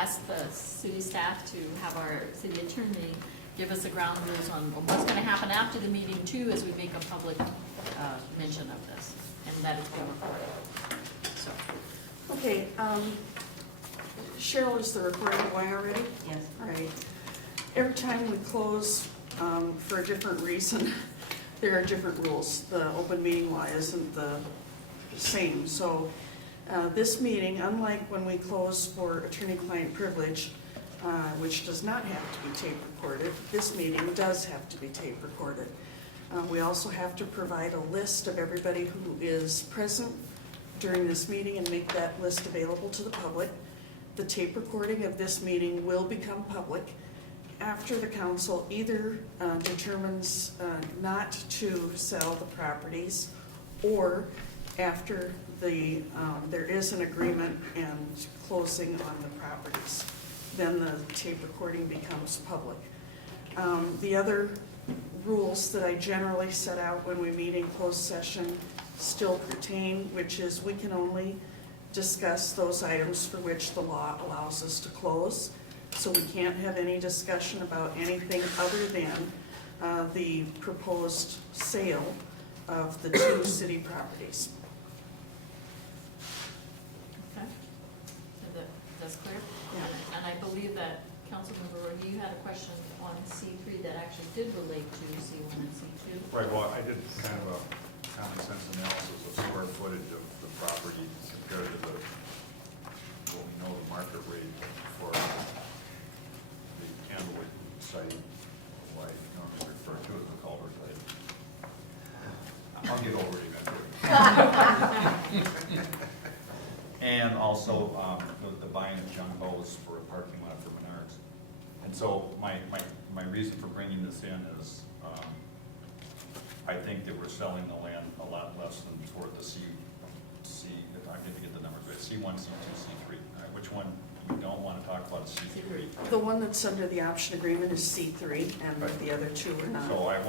ask the city staff to have our city attorney give us the ground rules on what's gonna happen after the meeting too, as we make a public, mention of this, and that it's being recorded. So, Okay, Cheryl, is the recording going already? Yes. All right. Every time we close, for a different reason, there are different rules. The open meeting law isn't the same. So this meeting, unlike when we close for attorney-client privilege, which does not have to be tape recorded, this meeting does have to be tape recorded. We also have to provide a list of everybody who is present during this meeting and make that list available to the public. The tape recording of this meeting will become public after the council either determines not to sell the properties, or after there is an agreement and closing on the properties. Then the tape recording becomes public. The other rules that I generally set out when we meet in closed session still pertain, which is we can only discuss those items for which the law allows us to close. So we can't have any discussion about anything other than the proposed sale of the 2 city properties. okay, so that's clear? Yeah. And I believe that Councilmember Rohi, you had a question on C3 that actually did relate to C1 and C2. Right, well, I did kind of a common sense analysis of square footage of the property compared to what we know the market rate for the Candlewood site, what I normally refer to as the culvert site. I'll get over it eventually. And also, the buying of John Bo's for a parking lot for Menards. And so my reason for bringing this in is, I think that we're selling the land a lot less than for the if I need to get the numbers right, C1, C2, C3. Which one we don't want to talk about is C3. The one that's under the option agreement is C3, and Right. the other 2 are not. So I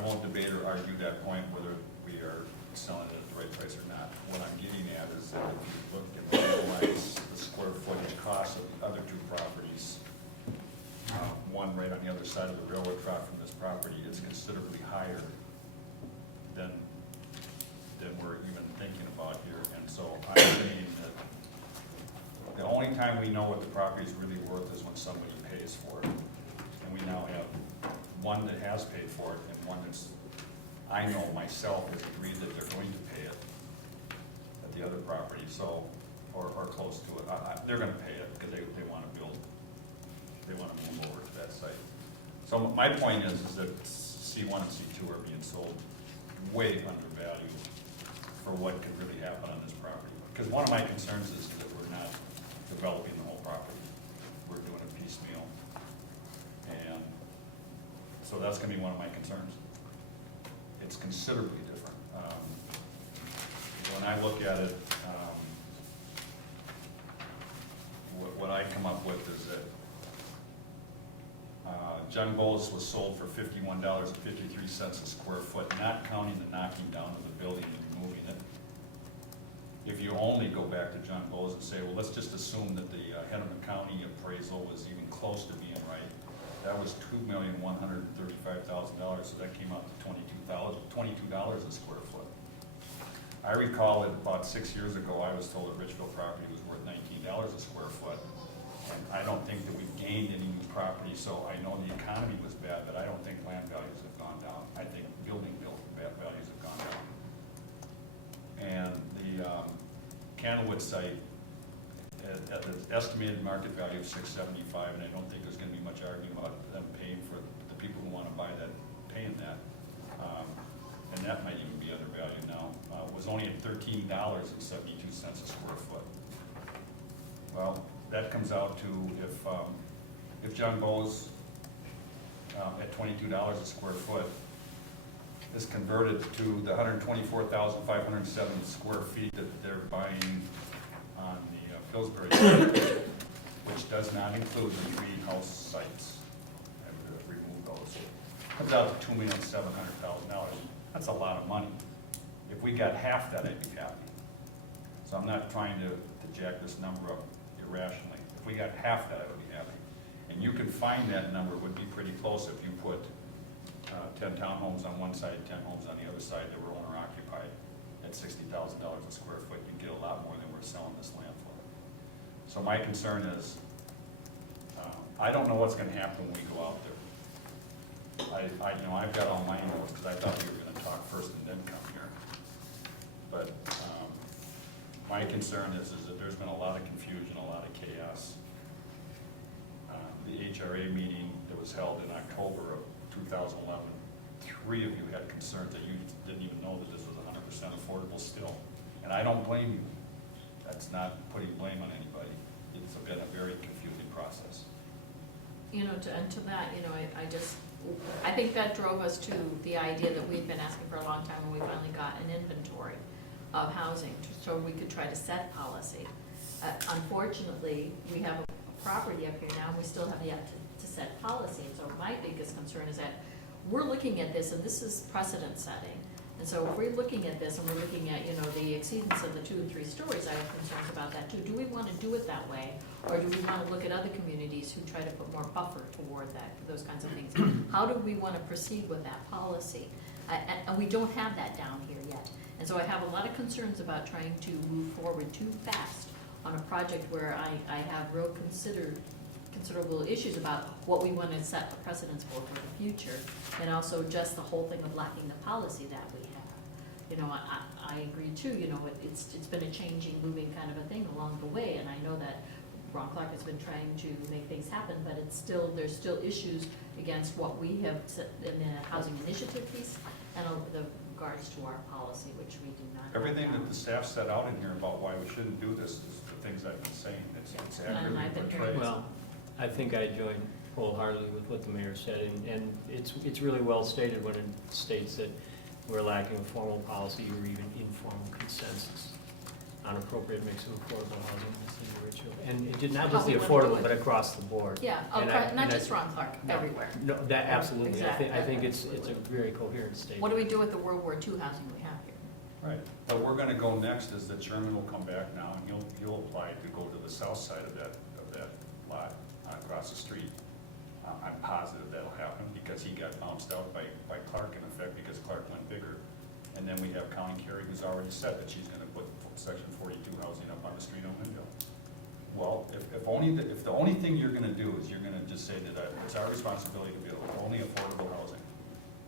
won't debate or argue that point whether we are selling it at the right price or not. What I'm getting at is that if you look at the square footage cost of the other 2 properties, one right on the other side of the railroad track from this property, is considerably higher than we're even thinking about here. And so I'm saying that the only time we know what the property is really worth is when somebody pays for it. And we now have one that has paid for it and one that's, I know myself, has agreed that they're going to pay it at the other property, so, or close to it. They're gonna pay it because they wanna build, they wanna move over to that site. So my point is that C1 and C2 are being sold way undervalued for what could really happen on this property. Because one of my concerns is that we're not developing the whole property. We're doing it piecemeal. And so that's gonna be one of my concerns. It's considerably different. When I look at it, what I come up with is that John Bowles was sold for $51.53 a square foot, not counting the knocking down of the building and removing it. If you only go back to John Bowles and say, well, let's just assume that the Hennepin County appraisal was even close to being right, that was $2,135,000, so that came out to $22 a square foot. I recall that about 6 years ago, I was told that Richfield property was worth $19 a square foot. And I don't think that we've gained any new property, so I know the economy was bad, but I don't think land values have gone down. I think building values have gone down. And the Candlewood site, at the estimated market value of $675, and I don't think there's going to be much argument about them paying for the people who want to buy that, paying that. And that might even be undervalued now. Was only at $13.72 a square foot. Well, that comes out to if John Bowes at $22 a square foot is converted to the 124,507 square feet that they're buying on the Pillsbury site, which does not include the 3 house sites. I've removed those. Comes out to $2,700,000. That's a lot of money. If we got half that, I'd be happy. So I'm not trying to jack this number up irrationally. if we got half that, I would be happy. And you can find that number would be pretty close if you put 10 townhomes on one side, 10 homes on the other side that were owner occupied at $60,000 a square foot. You'd get a lot more than we're selling this land for. So my concern is, I don't know what's gonna happen when we go out there. I've got all my notes, because I thought we were gonna talk first and then come here. But my concern is that there's been a lot of confusion, a lot of chaos. The HRA meeting that was held in October of 2011, 3 of you had concerns that you didn't even know that this was 100% affordable still. And I don't blame you. That's not putting blame on anybody. It's been a very confusing process. You know, and to that, you know, I think that drove us to the idea that we've been asking for a long time, when we finally got an inventory of housing, so we could try to set policy. Unfortunately, we have a property up here now, and we still have yet to set policy. And so my biggest concern is that we're looking at this, and this is precedent setting. And so if we're looking at this, and we're looking at, you know, the exceedance of the 2 and 3 stories, I have concerns about that too. Do we want to do it that way? Or do we want to look at other communities who try to put more buffer toward that, those kinds of things? How do we want to proceed with that policy? And we don't have that down here yet. And so I have a lot of concerns about trying to move forward too fast on a project where I have real considerable issues about what we want to set the precedents for the future, and also just the whole thing of lacking the policy that we have. You know, I agree too, you know, it's been a changing, moving kind of a thing along the way, and I know that Ron Clark has been trying to make things happen, but there's still issues against what we have set in the housing initiative piece, and the regards to our policy, which we do not. Everything that the staff set out in here about why we shouldn't do this is the things I've been saying. It's And accurately I've been portrayed. Well, I think I join wholeheartedly with what the mayor said, and it's really well stated when it states that we're lacking a formal policy or even informal consensus on appropriate mix of affordable housing in the city of Richfield. And it did not just the How we wanna do affordable, it. but across the board. Yeah, And not just Ron Clark, No. everywhere. No, that absolutely. Exactly. I think it's a very coherent statement. What do we do with the World War II housing we have here? Right, but we're gonna go next is the chairman will come back now and he'll apply to go to the south side of that lot across the street. I'm positive that'll happen because he got bounced out by Clark in effect because Clark went bigger. And then we have Colleen Carey who's already said that she's gonna put section 42 housing up on the street on Winville. Well, if the only thing you're gonna do is you're gonna just say that it's our responsibility to build only affordable housing.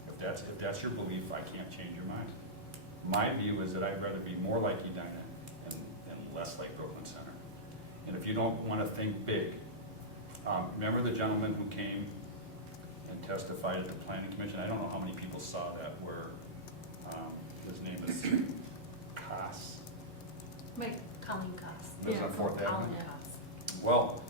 If that's your belief, I can't change your mind. My view is that I'd rather be more like Edina and less like Brooklyn Center. And if you don't want to think big, remember the gentleman who came and testified at the planning commission? I don't know how many people saw that, where his name is Koss. Wait, Colleen Cox. Lives on Fourth Avenue. Colleen Cox. Well,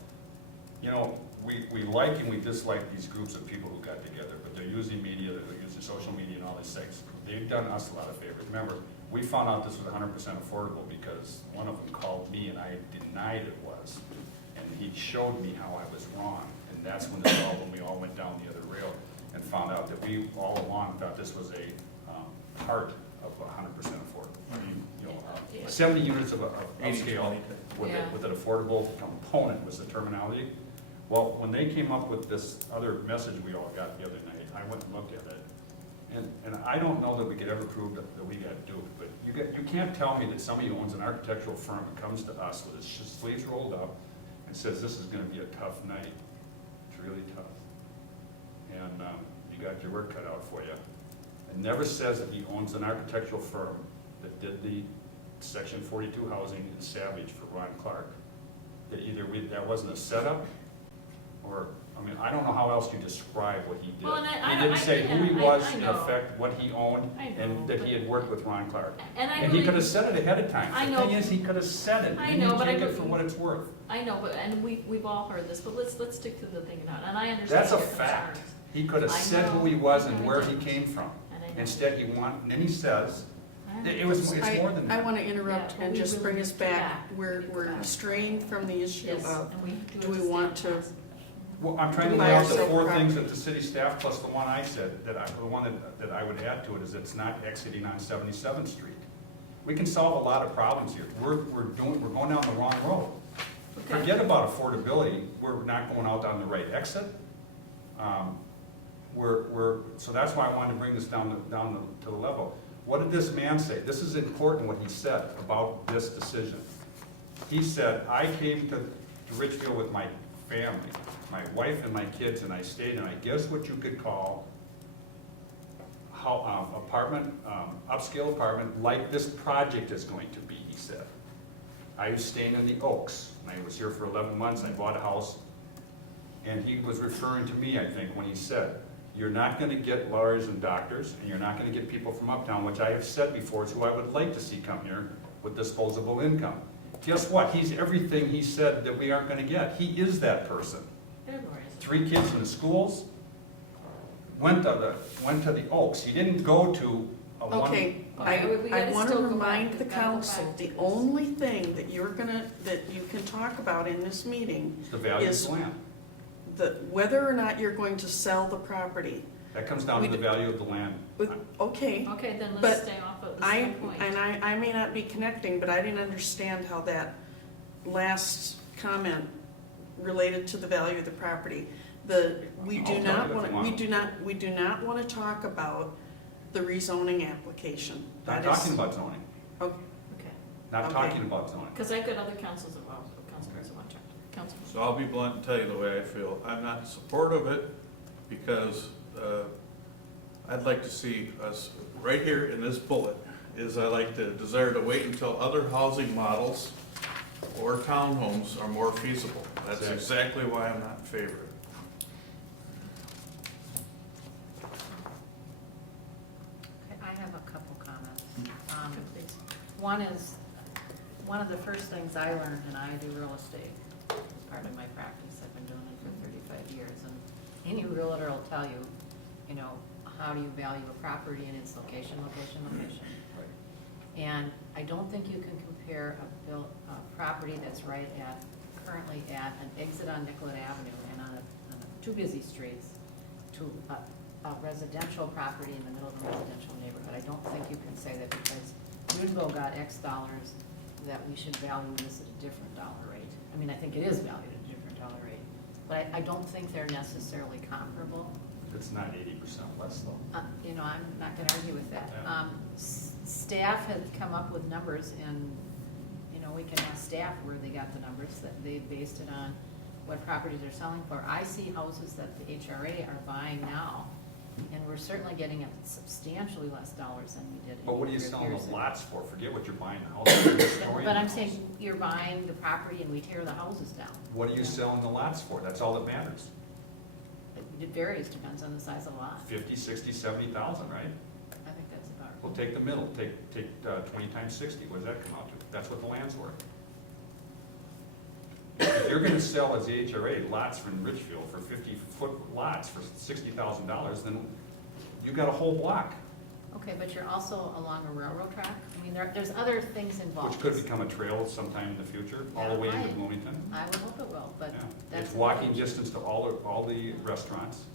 you know, we like and we dislike these groups of people who got together, but they're using media, they're using social media and all these things. They've done us a lot of favors. Remember, we found out this was 100% affordable because one of them called me and I denied it was. And he showed me how I was wrong. And that's when we all went down the other rail and found out that we all along thought this was a part of 100% affordable. I mean, you know, 70 units of upscale with an affordable component was the terminology. Well, when they came up with this other message we all got the other night, I went and looked at it. And I don't know that we could ever prove that we got to do it, but you can't tell me that somebody who owns an architectural firm and comes to us with his sleeves rolled up and says this is going to be a tough night. It's really tough. And you got your work cut out for you. It never says that he owns an architectural firm that did the Section 42 housing in Savage for Ron Clark. That either that wasn't a setup, or, I mean, I don't know how else you describe what he did. Well, and He didn't say who he was, in know. effect, what he owned, I know, and that he had worked with Ron Clark. And I And he really, could have said it ahead of time. I The know. thing is, he could have said it. I You know, need to but take I- it for what it's worth. I know, but, and we've all heard this, but let's stick to the thing about, and I understand That's a your fact. concerns. He could have I said know. who he was and I where know. he came from. And I know. Instead, and then he says, I know. it's more than I that. want to interrupt Yeah, but and we just really bring need us to get back. back. We're straying from the issue Yes, of, and we do we stay want to- on task. Well, I'm trying to Buy lay out the ourselves 4 property. things that the city staff, plus the one I said, the one that I would add to it is it's not exiting on 77th Street. We can solve a lot of problems here. We're going down the wrong road. Okay. forget about affordability, we're not going out on the right exit. So that's why I wanted to bring this down to the level. What did this man say? This is important what he said about this decision. He said, I came to Richfield with my family, my wife and my kids, and I stayed in, I guess what you could call apartment, upscale apartment, like this project is going to be, he said. I was staying in the Oaks, and I was here for 11 months, I bought a house, and he was referring to me, I think, when he said, you're not gonna get lawyers and doctors, and you're not gonna get people from uptown, which I have said before is who I would like to see come here with disposable income. Guess what? He's everything he said that we aren't gonna get. He is that person. There, Lori. 3 kids in the schools, went to the Oaks. He didn't go to a one. Okay, Okay, we I gotta want to still go remind back. the We've gotta go council, back to the this. only thing that that you can talk about in this meeting, It's the value of is the land. whether or not you're going to sell the property. That comes down to the value of the land. Okay, Okay, then But let's stay off of the same point. I may not be connecting, but I didn't understand how that last comment related to the value of the property. We I'll do tell not you if want, you want. we do not want to talk about the rezoning application. Not That is- talking about zoning, Okay, Okay, not Okay. talking about zoning. because I've got other councils that want, councilors that want to talk to. Councilman. So I'll be blunt and tell you the way I feel. I'm not in support of it because I'd like to see us, right here in this bullet, is I like to desire to wait until other housing models or townhomes are more feasible. That's exactly why I'm not in favor of it. I have a couple comments. Please. One is, one of the first things I learned, and I do real estate as part of my practice, I've been doing it for 35 years, and any realtor will tell you, you know, how do you value a property in its location, location, location. And I don't think you can compare a property that's currently at an exit on Nicollet Avenue and on two busy streets to a residential property in the middle of a residential neighborhood. I don't think you can say that because Greenville got X dollars, that we should value this at a different dollar rate. I mean, I think it is valued at a different dollar rate, but I don't think they're necessarily comparable. It's not 80% less though. You know, I'm not gonna argue with that. Yeah. Staff has come up with numbers, and, you know, we can ask staff where they got the numbers, that they based it on what properties they're selling for. I see houses that the HRA are buying now, and we're certainly getting a substantially less dollars than we did. But what are you years selling the ago. lots for? Forget what you're buying the house for. You're destroying But the I'm house. saying, you're buying the property and we tear the houses down. What are you Yeah. selling the lots for? That's all that matters. It varies, depends on the size of the lot. 50, 60, 70,000, right? I think that's about Well, right. take the middle, take 20 times 60, what does that come out to? That's what the land's worth. If you're gonna sell as the HRA lots from Richfield for 50-foot lots for $60,000, then you got a whole block, Okay, but you're also along a railroad track. I mean, there's other things involved. which could become a trail sometime in the future, all the way into Right. Bloomington. I would hope it will, but Yeah. that's. It's walking distance to all the restaurants.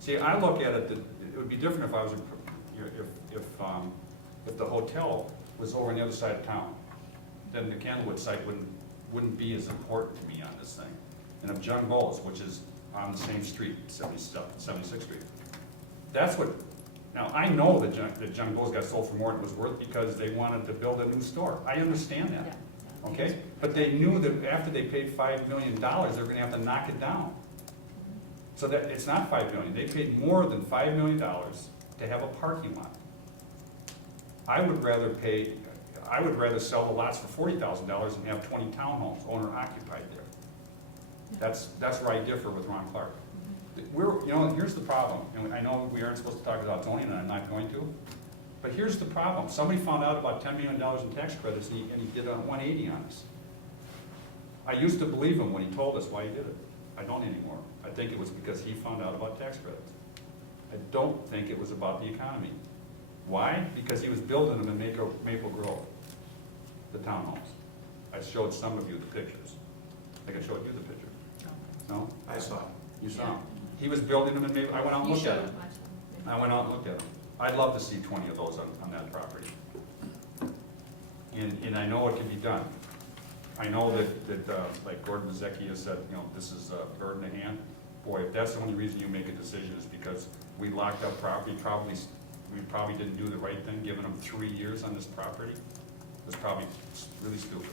See, I look at it, that it would be different if I was, if the hotel was over on the other side of town. Then the Candlewood site wouldn't be as important to me on this thing. And if John Bowles, which is on the same street, 76th Street, that's what, now, I know that John Bowles got sold for more than it was worth because they wanted to build a new store. I understand Yeah, that, yeah. okay? But they knew that after they paid $5 million, they were gonna have to knock it down. So that, it's not $5 million, they paid more than $5 million to have a parking lot. I would rather sell the lots for $40,000 and have 20 townhomes owner occupied there. That's where I differ with Ron Clark. Here's the problem, and I know we aren't supposed to talk about zoning, and I'm not going to, but here's the problem. Somebody found out about $10 million in tax credits, and he did a 180 on us. I used to believe him when he told us why he did it. I don't anymore. I think it was because he found out about tax credits. I don't think it was about the economy. Why? Because he was building them in Maple Grove, the townhomes. I showed some of you the pictures. I think I showed you the picture. No? I saw it. You saw them. He was building them in Maple, I went out and You looked showed at it them. last time. I went out and looked at them. I'd love to see 20 of those on that property. And I know it can be done. I know that like Gordon Mazecki has said, you know, this is a bird in the hand. Boy, if that's the only reason you make a decision is because we locked up property, we probably didn't do the right thing, giving them 3 years on this property. It was probably really stupid.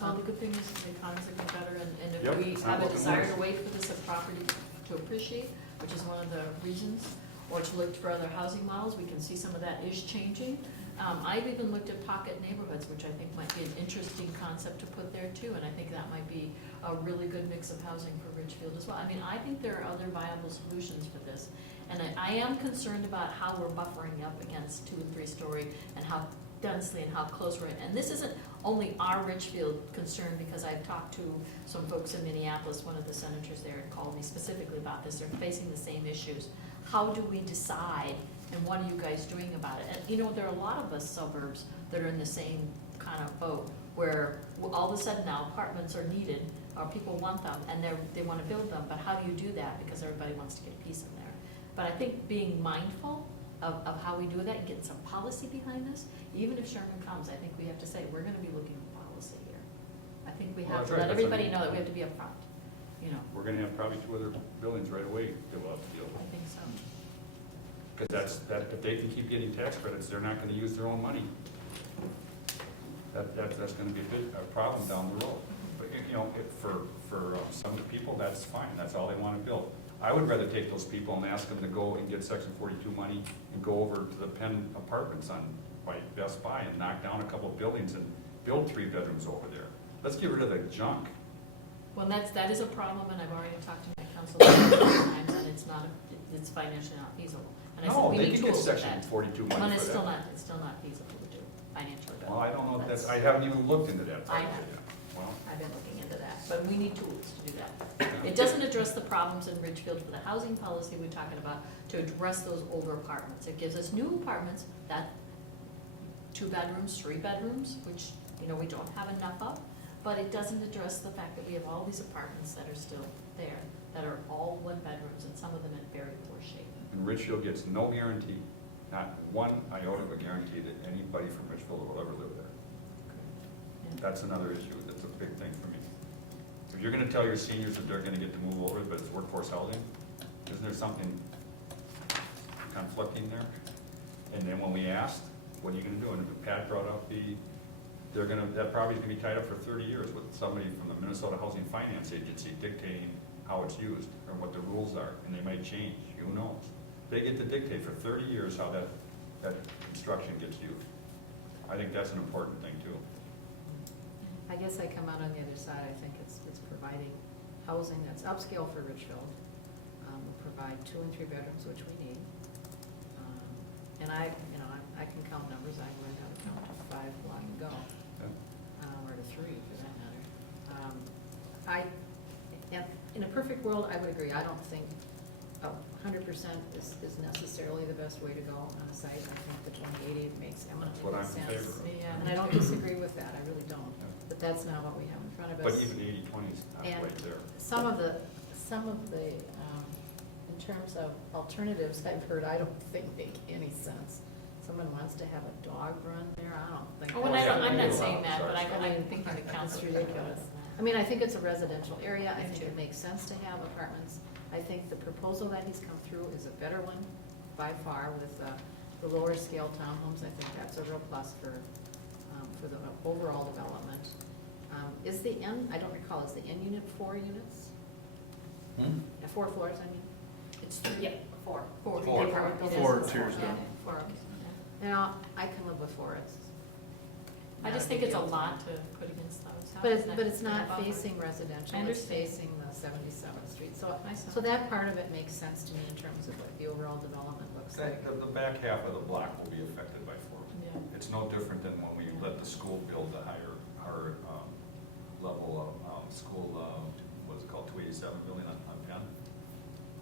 Well, the good thing is the economy's looking better, and if Yep, we it's have not a desire looking to wait for this property to appreciate, which is one of the reasons, or to look for other housing models, we can see some of that is changing. I've even looked at pocket neighborhoods, which I think might be an interesting concept to put there too, and I think that might be a really good mix of housing for Richfield as well. I mean, I think there are other viable solutions for this, and I am concerned about how we're buffering up against 2 and 3 story and how densely and how close we're in. And this isn't only our Richfield concern, because I've talked to some folks in Minneapolis, one of the senators there had called me specifically about this. They're facing the same issues. How do we decide, and what are you guys doing about it? And, you know, there are a lot of us suburbs that are in the same kind of boat, where all of a sudden now apartments are needed, or people want them, and they want to build them, but how do you do that? Because everybody wants to get a piece in there. But I think being mindful of how we do that and get some policy behind this, even if Sherman comes, I think we have to say, we're gonna be looking at policy here. I think we Well, have that's to right. let That's everybody what- know that we have to be upfront, you know, We're gonna have probably 2 other buildings right away that we'll have to deal with. I think so. Because if they can keep getting tax credits, they're not gonna use their own money. That's gonna be a problem down the road. But, you know, for some of the people, that's fine, that's all they wanna build. I would rather take those people and ask them to go and get Section 42 money and go over to the Penn Apartments by Best Buy and knock down a couple of buildings and build 3 bedrooms over there. Let's get rid of the junk. Well, that is a problem, and I've already talked to my council several times, and it's financially not feasible. And I said, No, we they need can get tools for Section that. 42 Well, money and for that. it's still not feasible to do financially. but Well, I don't know if that's- I haven't even looked into that. I part have. yet. Well, I've been looking into that, but we need tools to do that. It doesn't address the problems in Richfield for the housing policy we're talking about, to address those older apartments. It gives us new apartments, that 2 bedrooms, 3 bedrooms, which, you know, we don't have enough of, but it doesn't address the fact that we have all these apartments that are still there, that are all 1 bedrooms, and some of them in very poor shape. and Richfield gets no guarantee, not 1 iota of a guarantee that anybody from Richfield will ever live there. Yeah. That's another issue, that's a big thing for me. If you're gonna tell your seniors that they're gonna get to move over, but it's workforce housing, isn't there something conflicting there? And then when we asked, what are you gonna do? And Pat brought up that property's gonna be tied up for 30 years with somebody from the Minnesota Housing Finance Agency dictating how it's used, or what the rules are, and they might change, who knows? They get to dictate for 30 years how that construction gets used. I think that's an important thing too. I guess I come out on the other side. I think it's providing housing that's upscale for Richfield. We'll provide 2 and 3 bedrooms, which we need. And I can count numbers. I learned how to count to 5 long ago, or to 3 for that matter. In a perfect world, I would agree. I don't think 100% is necessarily the best way to go on a site. I think the 2080 makes That's what eminently I'm in sense. favor of. Yeah. And I don't disagree with that. I really don't. But that's not what we have in front of us. But even 80/20 is not And right there. some of the, in terms of alternatives I've heard, I don't think make any sense. Someone wants to have a dog run there, I don't think. Oh, and that's- I'm not Yeah. saying that, but I mean, I'm thinking the That's council. ridiculous. I mean, I think it's a residential area, I Me think too. it makes sense to have apartments. I think the proposal that he's come through is a better one by far with the lower scale townhomes. I think that's a real plus for the overall development. Is the N, I don't recall, is the N unit 4 units? 4 floors, I mean? It's, yeah, 4. 4. Four. It is. 4 tiers Yeah, down. 4. Now, I can live with 4, it's. I just think it's a lot to put against those houses. But it's That not buffer. facing residential, I it's understand. facing the 77th Street. I saw. So that part of it makes sense to me in terms of what the overall development looks like. The back half of the block will be affected by 4. Yeah. It's no different than when we let the school build the higher level of school, what's it called, 287 building on Penn.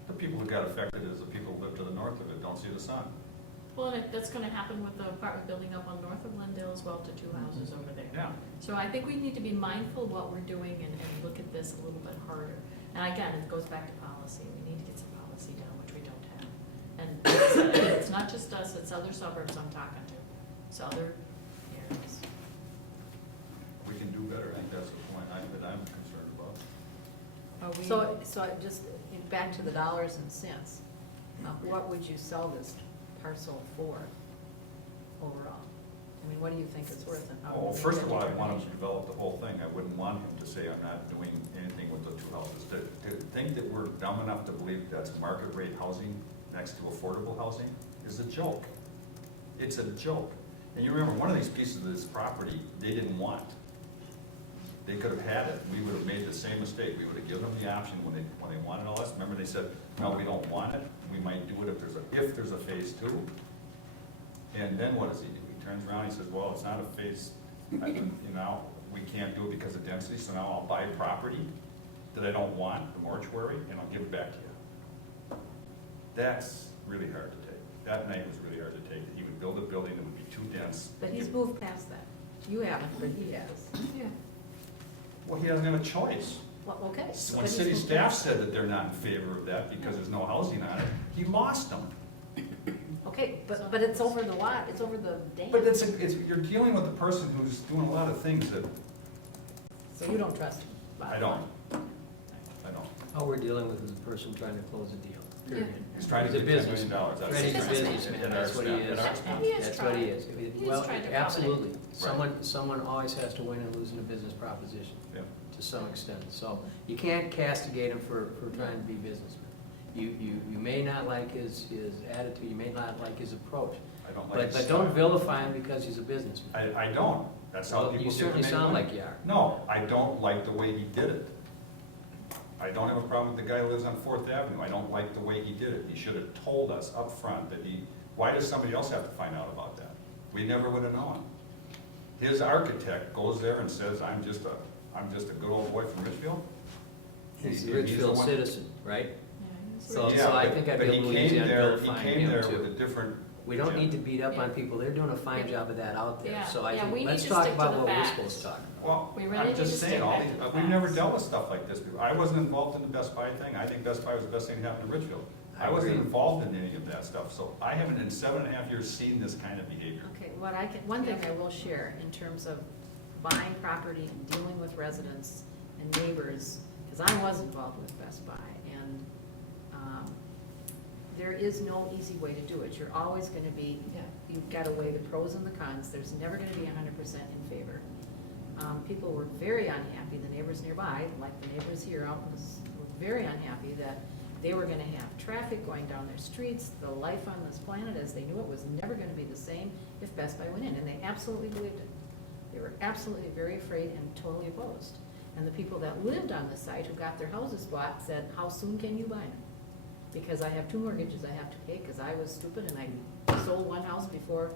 The people who got affected is the people who live to the north of it, don't see the sun. Well, and that's gonna happen with the apartment building up on north of Glendale as well, to 2 houses over there. Yeah. So I think we need to be mindful of what we're doing and look at this a little bit harder. And again, it goes back to policy. We need to get some policy down, which we don't have. And it's not just us, it's other suburbs I'm talking to. It's other areas. We can do better, I think that's So I just, back to the dollars and cents, what would you sell this parcel for overall? I mean, what do you think it's worth and how? Well, would you first make of all, that I'd want him to determination? develop the whole thing. I wouldn't want him to say, I'm not doing anything with the two houses. To think that we're dumb enough to believe that's market rate housing next to affordable housing is a joke. It's a joke. And you remember, one of these pieces of this property, they didn't want. They could have had it. We would have made the same mistake. We would have given them the option when they wanted all this. Remember, they said, no, we don't want it. We might do it if there's a phase two. And then what does he do? He turns around, he says, well, it's not a phase, we can't do it because of density, so now I'll buy property that I don't want, the mortuary, and I'll give it back to you. That's really hard to take. That night was really hard to take. He would build a building that would be too dense. But he's moved past that. You haven't, but he has. Yeah. Well, he doesn't have a choice. Well, okay. When but he's city moved staff past said that they're not in favor of that because there's no housing on it, he lost them. it. Okay, but it's over the what? It's over the dam. But you're dealing with a person who's doing a lot of things that, So you don't trust him? I don't. I don't. All we're dealing with is a person trying to close a deal, period. He's trying to He's a get $10 million. businessman. That's Right, he's a Businessman. businessman, At our that's what he expense, is. at our expense. He is That's what he trying. is. He is Well, trying to absolutely. Right. Someone always has to win and lose in a business proposition, Yeah. to some extent. So you can't castigate him for trying to be businessman. You may not like his attitude, you may not like his approach, I don't like his but don't style. vilify him because he's a businessman. I don't. That's how Well, people you get to certainly make sound money. like you are. No, I don't like the way he did it. I don't have a problem with the guy who lives on Fourth Avenue. I don't like the way he did it. He should have told us up front that why does somebody else have to find out about that? We never would have known. His architect goes there and says, I'm just a good old boy from Richfield. He's a the Richfield one- citizen, right? So Yeah, I but- think I'd but be a he little came easy on there- vilifying He came him there too. with a different. We don't need to beat up on Yeah. people, they're doing a fine Yeah. job of that out there, Yeah. so I Yeah, we think, need let's to talk stick to about the what we're facts. supposed to talk about. Well, We really I'm need just to saying, stick back to the we've never facts. dealt with stuff like this before. I wasn't involved in the Best Buy thing. I think Best Buy was the best thing that happened to Richfield. I I wasn't agree. involved in any of that stuff, so I haven't in 7.5 years seen this kind of behavior. Okay, one thing I will share in terms of buying property, dealing with residents and neighbors, because I was involved with Best Buy, and there is no easy way to do it. You're always gonna be, you've gotta weigh the pros and the cons. There's never gonna be 100% in favor. People were very unhappy, the neighbors nearby, like the neighbors here out, were very unhappy that they were gonna have traffic going down their streets, the life on this planet as they knew it was never gonna be the same if Best Buy went in, and they absolutely believed it. They were absolutely very afraid and totally opposed. And the people that lived on the site who got their houses bought said, how soon can you buy them? Because I have 2 mortgages I have to pay, because I was stupid and I sold one house before,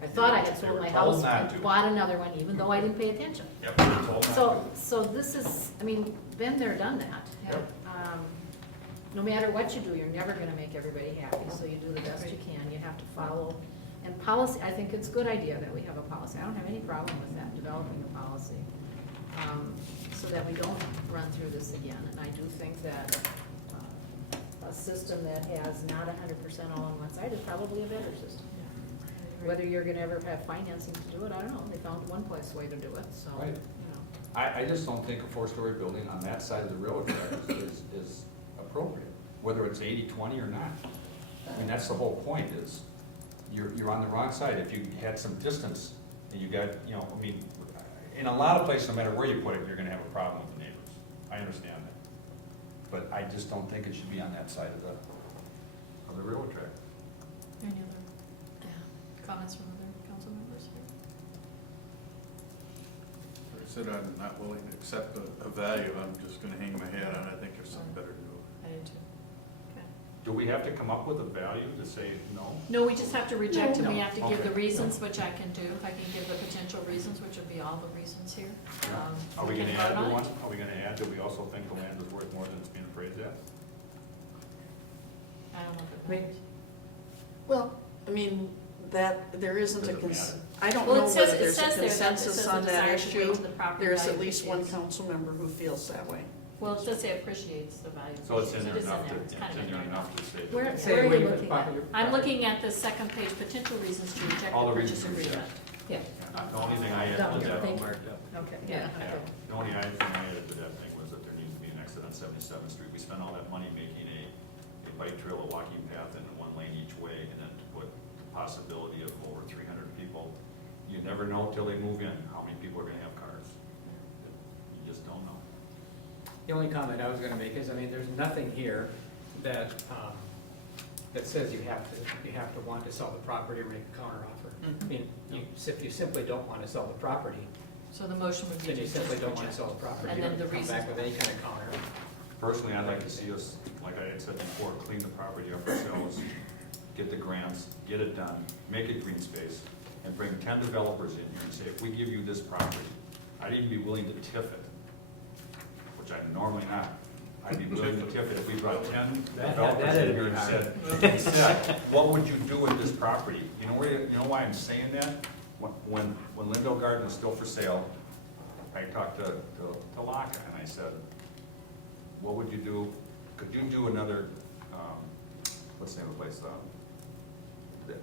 I thought I had They sold were my told house not to. and bought another one, even though I didn't pay attention. Yep, we were told not to. So this is, I mean, been there, done that. Yep. No matter what you do, you're never gonna make everybody happy, so you do the best you can, you have to follow. And policy, I think it's a good idea that we have a policy, I don't have any problem with that, developing a policy, so that we don't run through this again. And I do think that a system that has not 100% all on one side is probably a better system. Whether you're gonna ever have financing to do it, I don't know, they found one place way to do it, so, Right. you know. I just don't think a 4-story building on that side of the railroad track is appropriate, whether it's 80-20 or not. I mean, that's the whole point, is you're on the wrong side. If you had some distance and you got, I mean, in a lot of places, no matter where you put it, you're gonna have a problem with the neighbors. I understand that. But I just don't think it should be on that side of the railroad track. Any other comments from other council members here? I said I'm not willing to accept a value, I'm just gonna hang my hat on it. I think there's something better to do. I do too. Okay. Do we have to come up with a value to say no? No, we just have to reject and we No. have to give the Okay. reasons, which I can do. I can give the potential reasons, which would be all the reasons here. Are we can gonna vote add on the it. one? Are we gonna add that we also think the land is worth more than it's being appraised at? I don't know if it Wait. matters. Well, I mean, that, there isn't a, Doesn't matter. I don't Well, know it says- whether it there's a says there that it consensus says on the that desire to issue. raise the property There's value at least one appreciates. council member who feels that way. Well, it does say appreciates the value. So it's in It there is enough to, It's kind it's of in there enough to say. that Where, we- Say where are we you would looking probably- at? I'm looking at the second page, potential reasons to reject All the the purchase reasons we agreement. Yeah, The only thing I Done. added to that, Thank you. Marked up. okay, Yeah. yeah. yeah, the only thing I added to that thing was that there needs to be an exit on on 77th Street. We spent all that money making a bike trail, a walking path, and one lane each way, and then to put the possibility of over 300 people. You never know till they move in, how many people are gonna have cars. You just don't know. The only comment I was gonna make is, I mean, there's nothing here that, that says you have to want to sell the property or make a counteroffer. I mean, if you simply don't want to sell the property, So the motion would be then to you just simply don't want to reject. sell the property. And You then don't the come back reasons with any kind of counter. Personally, I'd like to see us, like I had said before, clean the property up ourselves, get the grants, get it done, make it green space, and bring 10 developers in here and say, if we give you this property, I'd even be willing to TIF it, which I'm normally not. I'd be willing to TIF it if we brought 10 developers in here and said, what would you do with this property? You know why I'm saying that? When Lindell Garden was still for sale, I talked to Laka and I said, what would you do? Could you do another, what's the name of the place,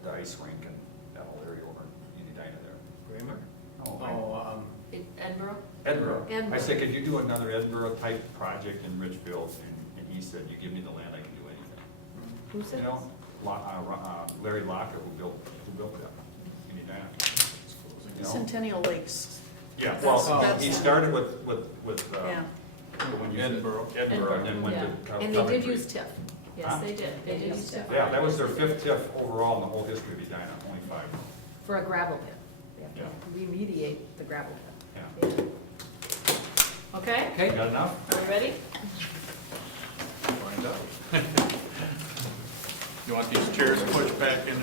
the ice rink and that whole area over in Edina there? Kramer? Oh, Edinburgh? Edinburgh. I Edinburgh. said, could you do another Edinburgh type project in Richfield? And he said, you give me the land, I can do anything. Who said You know, Larry Laka who built that in Edina. You know? Centennial Lakes. Yeah, That's- well, that's- he started with, Yeah. when you. Edinburgh. Edinburgh, and then went to. And they did use TIF. Huh? Yes, they did. They did use TIF. Yeah, that was their 5th TIF overall in the whole history of Edina, only 5. For a gravel pit. They have Yeah. to remediate the gravel pit. Yeah. Okay, okay. Got enough? are we ready? Lined up. You want these chairs pushed back in there